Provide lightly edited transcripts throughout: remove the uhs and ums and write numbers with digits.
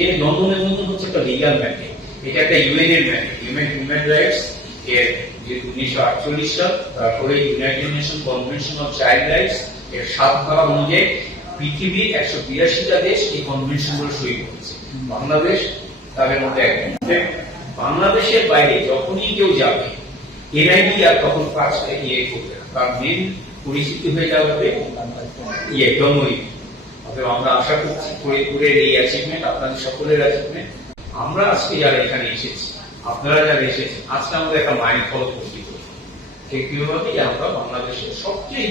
এর লন্ডন নিবন্ধন হচ্ছে একটা লিগ্যাল ম্যান্ডেট, এটা একটা ইউএন এর ম্যান্ডেট, হিউম্যান রাইটস এর যে 1948 সাল, তারপরে United nation convention of child rights এর 7 ধারা অনুযায়ী পৃথিবীর 182টা দেশ এই কনভেনশন গুলো সই করেছে। বাংলাদেশ তাদের মধ্যে একজন। বাংলাদেশের বাইরে যখনই কেউ যাবে এনআইডি আর তখন কাজটা করবে, তার মেন পরিচিতি হয়ে যাবে জন্মই। অতএব আমরা আশা করছি ফরিদপুরের এই অ্যাচিভমেন্ট আপনাদের সকলের অ্যাচিভমেন্ট। আমরা আজকে যারা এখানে এসেছি, আপনারা যারা এসেছেন, আজকে আমাদের একটা মাইল ফলক তৈরি করবো। ঠিক কিভাবে আমরা বাংলাদেশের সবচেয়ে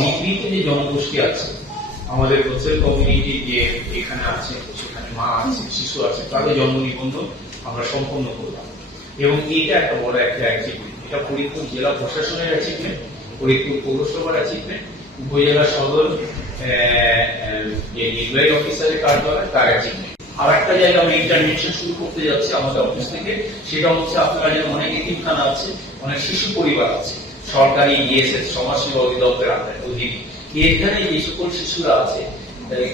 নিপীড়িত যে জনগোষ্ঠী আছে, আমাদের হোস্টেল কমিউনিটি যে এখানে আছে, সেখানে মা আছে, শিশু আছে, তাদের জন্ম নিবন্ধন আমরা সম্পন্ন করলাম। এবং এটা একটা বড় একটা অ্যাচিভমেন্ট। এটা ফরিদপুর জেলা প্রশাসনের অ্যাচিভমেন্ট, ফরিদপুর পৌরসভার অ্যাচিভমেন্ট, উপজেলা সদর যে নির্বাহী অফিসারের কার্যালয় তার অ্যাচিভমেন্ট। আর একটা জায়গা আমরা ইন্টারভেনশন শুরু করতে যাচ্ছি আমাদের অফিস থেকে, সেটা হচ্ছে আপনারা যেন অনেক এতিমখানা আছে, অনেক শিশু পরিবার আছে সরকারি ইএসএস সমাজসেবা অধিদপ্তরের অধীনে। এখানে যে সকল শিশুরা আছে,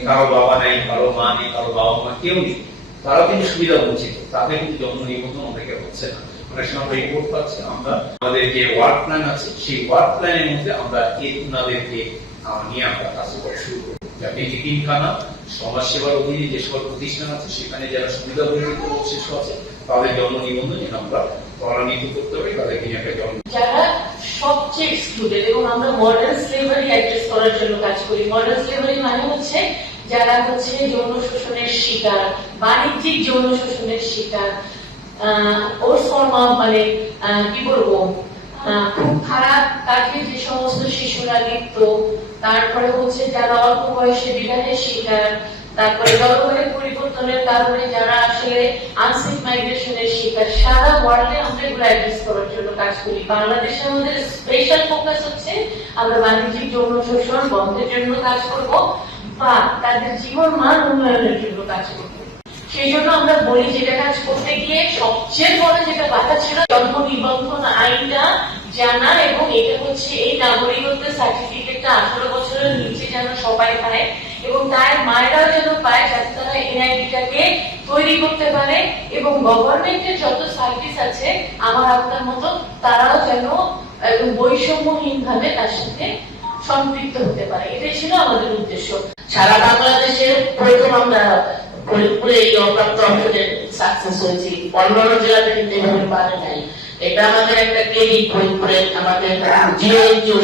কারো বাবা নাই, কারো মা নেই, কারো বাবা মা কেউ নেই, তারাও কিন্তু সুবিধা বঞ্চিত, তাদের কিন্তু জন্ম নিবন্ধন অনেকে হচ্ছে না। অনেক সময় আমরা রিপোর্ট পাচ্ছি, আমরা আমাদের যে ওয়ার্ক প্ল্যান আছে সেই ওয়ার্ক প্ল্যানের মধ্যে আমরা ওনাদেরকে নিয়ে আমরা কাজ করা শুরু করি, যাতে এতিমখানা সমাজসেবার অধীনে যে সকল প্রতিষ্ঠান আছে সেখানে যারা সুবিধা বঞ্চিত শিশু আছে তাদের জন্ম নিবন্ধন যেন আমরা ত্বরান্বিত করতে পারি, তাদেরকে একটা জন্ম যারা সবচেয়ে এক্সক্লুডেড। এবং আমরা মডার্ন স্লেভারি অ্যাড্রেস করার জন্য কাজ করি। মডার্ন স্লেভারি মানে হচ্ছে যারা হচ্ছে যৌন শোষণের শিকার, বাণিজ্যিক যৌন শোষণের শিকার, ওর ফর্মা মানে কি বলবো, খুব খারাপ কাজে যে সমস্ত শিশুরা লিপ্ত, তারপরে হচ্ছে যারা অল্প বয়সে বিবাহের শিকার, তারপরে জলবায়ু পরিবর্তনের কারণে যারা আসলে আনসেফ মাইগ্রেশনের শিকার, সারা ওয়ার্ল্ডে আমরা এগুলো অ্যাড্রেস করার জন্য কাজ করি। বাংলাদেশে আমাদের স্পেশাল ফোকাস হচ্ছে আমরা বাণিজ্যিক যৌন শোষণ বন্ধের জন্য কাজ করব বা তাদের জীবন মান উন্নয়নের জন্য কাজ করব। সেই জন্য আমরা বলি যেটা কাজ করতে গিয়ে সবচেয়ে বড় যেটা বাধা ছিল জন্ম নিবন্ধন আইনটা জানা, এবং এটা হচ্ছে এই নাগরিকত্বের সার্টিফিকেটটা 18 বছরের নিচে যেন সবাই পায় এবং তার মায়েরাও যেন পায়, যাতে তারা এনআইডিটাকে তৈরি করতে পারে এবং গভর্নমেন্টের যত সার্ভিস আছে আমার আপনার মতো তারাও যেন একদম বৈষম্যহীন ভাবে তার সাথে সম্পৃক্ত হতে পারে। এটাই ছিল আমাদের উদ্দেশ্য। সারা বাংলাদেশে প্রথম আমরা ফরিদপুরে এই অপ্রাপ্ত অংশে সাকসেস হয়েছি, অন্যান্য জেলাতে কিন্তু এভাবে পারে নাই। এটা আমাদের একটা ক্রেডিট ফরিদপুরে, আমাদের জিও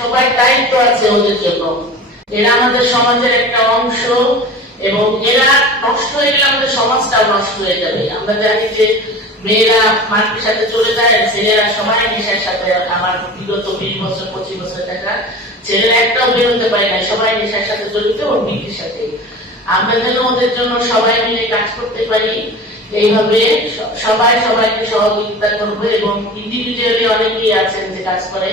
সবাই দায়িত্ব আছে ওদের জন্য। এরা আমাদের সমাজের একটা অংশ এবং এরা নষ্ট হয়ে গেলে আমাদের সমাজটাও নষ্ট হয়ে যাবে। আমরা জানি যে মেয়েরা মাটির সাথে চলে যায়, ছেলেরা সবাই নেশার সাথে, আমার বিগত 20 বছর 25 বছর দেখা ছেলেরা একটাও বেরোতে পারে না, সবাই নেশার সাথে জড়িত এবং বিক্রির সাথে। আমরা যেন ওদের জন্য সবাই মিলে কাজ করতে পারি, এইভাবে সবাই সবাইকে সহযোগিতা করবো এবং ইন্ডিভিজুয়ালি অনেকেই আছেন যে কাজ করে।